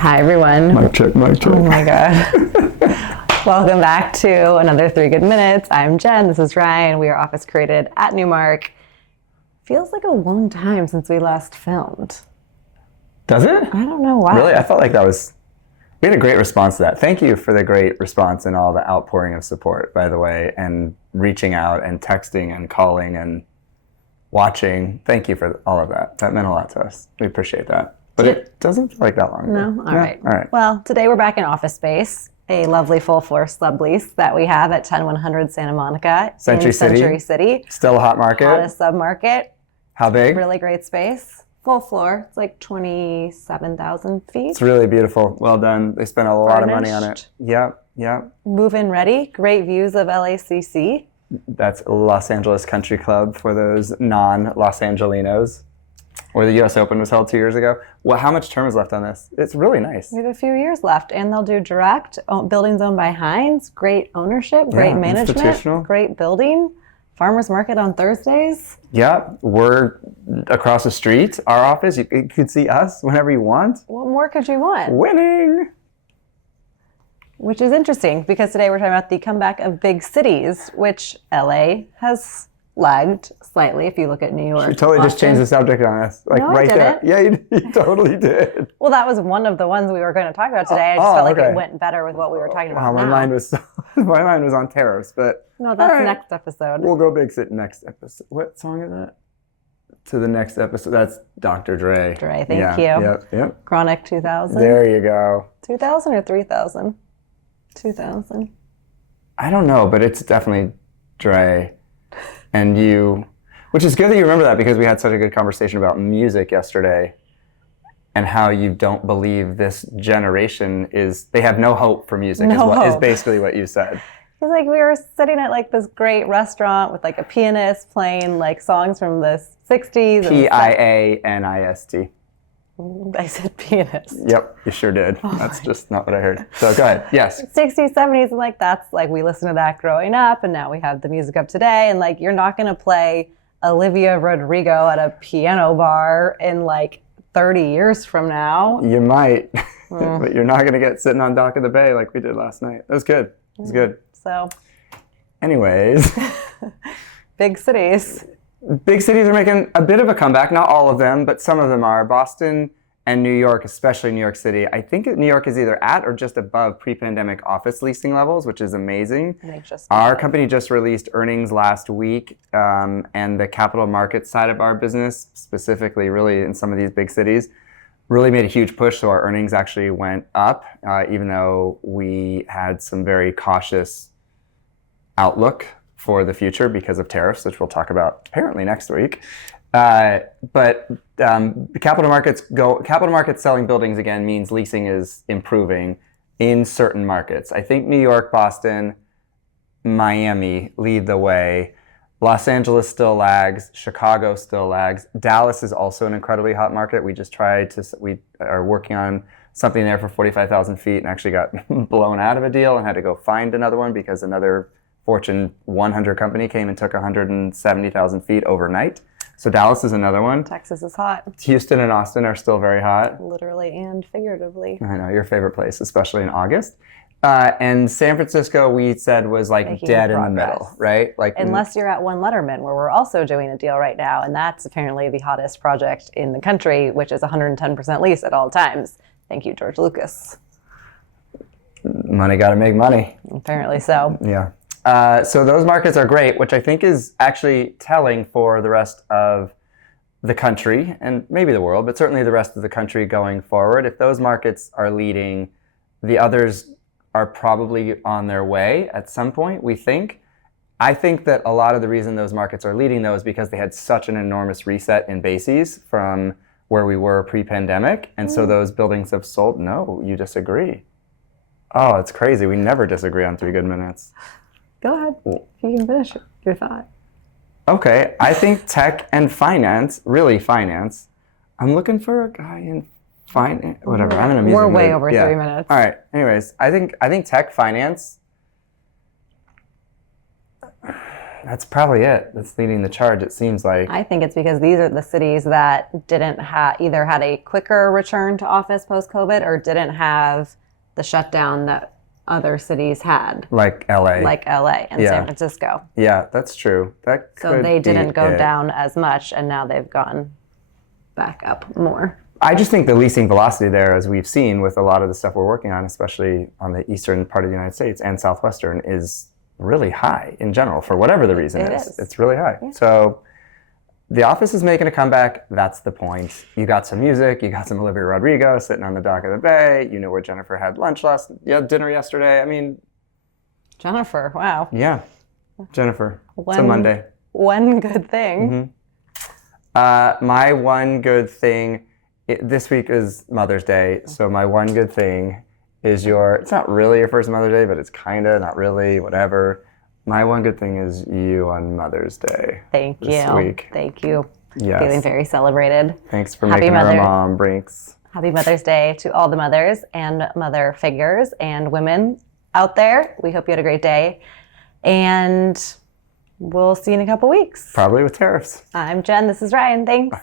Hi, everyone. Mic check, mic check. Oh, my God. Welcome back to another 3 Good Minutes. I'm Jen. This is Ryan. We are office created at Newmark. Feels like a long time since we last filmed. Does it? I don't know why. Really? I felt like we had a great response to that. Thank you for the great response and all the outpouring of support, by the way, and reaching out and texting and calling and watching. Thank you for all of that. That meant a lot to us. We appreciate that. But it doesn't feel like that long ago. No? All right. Well, today we're back in office space, a lovely full-floor sublease that we have at 10100 Santa Monica Century City. Still a hot market. Hottest submarket. How big? Really great space. Full floor. It's like 27,000 feet. It's really beautiful. Well done. They spent a lot of money on it. Yep. Move-in ready. Great views of LACC. That's Los Angeles Country Club for those non-Los Angelinos, where the U.S. Open was held 2 years ago. Well, how much term is left on this? It's really nice. We have a few years left, and they'll do direct. Buildings owned by Hines. Great ownership, great management, great building. Farmers market on Thursdays. Yeah, we're across the street. Our office, you could see us whenever you want. What more could you want? Winning! Which is interesting, because today we're talking about the comeback of big cities, which LA has lagged slightly if you look at New York. You totally just changed the subject on us. Like no, right I didn't. there. Yeah, you totally did. Well, that was one of the ones we were going to talk about today. I just felt like it went better with what we were talking about. Wow, my mind was on tariffs, but no, that's next episode. We'll go big sit next episode. What song is that? To the next episode. That's Dr. Dre. Thank you. Yep. Chronic 2000. There you go. 2000 or 3000? 2000. I don't know, but it's definitely Dre. And which is good that you remember that, because we had such a good conversation about music yesterday and how you don't believe this generation they have no hope for music is basically what you said. It's like we were sitting at like this great restaurant with like a pianist playing like songs from the 60s. Pianist. I said pianist. Yep, you sure did. That's just not what I heard. So go ahead. Yes. 60s, 70s, and like that's like we listened to that growing up, and now we have the music of today, and like you're not going to play Olivia Rodrigo at a piano bar in like 30 years from now. You might, but you're not going to get sitting on Dock of the Bay like we did last night. It was good. It was good. So, anyways. Big cities. Big cities are making a bit of a comeback. Not all of them, but some of them are. Boston and New York, especially New York City. I think New York is either at or just above pre-pandemic office leasing levels, which is amazing. Our company just released earnings last week, and the capital markets side of our business, specifically really in some of these big cities, really made a huge push. So our earnings actually went up, even though we had some very cautious outlook for the future because of tariffs, which we'll talk about apparently next week. But the capital markets selling buildings again means leasing is improving in certain markets. I think New York, Boston, Miami lead the way. Los Angeles still lags. Chicago still lags. Dallas is also an incredibly hot market. We are working on something there for 45,000 feet and actually got blown out of a deal and had to go find another one because another Fortune 100 company came and took 170,000 feet overnight. So Dallas is another one. Texas is hot. Houston and Austin are still very hot. Literally and figuratively. I know, your favorite place, especially in August. And San Francisco, we said, was like making dead in the middle, right? Like unless you're at One Letterman, where we're also doing a deal right now, and that's apparently the hottest project in the country, which is 110% lease at all times. Thank you, George Lucas. Money got to make money. Apparently so. Yeah. So those markets are great, which I think is actually telling for the rest of the country and maybe the world, but certainly the rest of the country going forward. If those markets are leading, the others are probably on their way at some point, we think. I think that a lot of the reason those markets are leading, though, is because they had such an enormous reset in bases from where we were pre-pandemic. And so those buildings have sold. No, you disagree. Oh, it's crazy. We never disagree on 3 Good Minutes. Go ahead. You can finish your thought. Okay. I think tech and finance, really finance. I'm looking for a guy in finance. Whatever. I'm in a music We're way mood. over 3 minutes. All right. Anyways, I think tech finance. That's probably it. That's leading the charge, it seems like. I think it's because these are the cities that didn't either had a quicker return to office post-COVID or didn't have the shutdown that other cities had. Like LA. Like LA and San Francisco. Yeah, that's true. So they didn't go down as much, and now they've gone back up more. I just think the leasing velocity there, as we've seen with a lot of the stuff we're working on, especially on the eastern part of the United States and southwestern, is really high in general for whatever the reason is. It's really high. Yeah. So The Office is making a comeback. That's the point. You got some music. You got some Olivia Rodrigo sitting on the dock of the bay. You know where Jennifer had dinner yesterday. I mean, Jennifer, wow. Yeah, Jennifer. It's a Monday. One good thing. Mm-hmm. My one good thing this week is Mother's Day. So my one good thing is it's not really your first Mother's Day, but it's kind of, not really, whatever. My one good thing is you on Mother's Day. Thank you. This week. Thank you. Yes. Feeling very celebrated. Thanks for making our mom Brinks. Happy Mother's Day to all the mothers and mother figures and women out there. We hope you had a great day. And we'll see you in a couple weeks. Probably with tariffs. I'm Jen. This is Ryan. Thanks. Bye.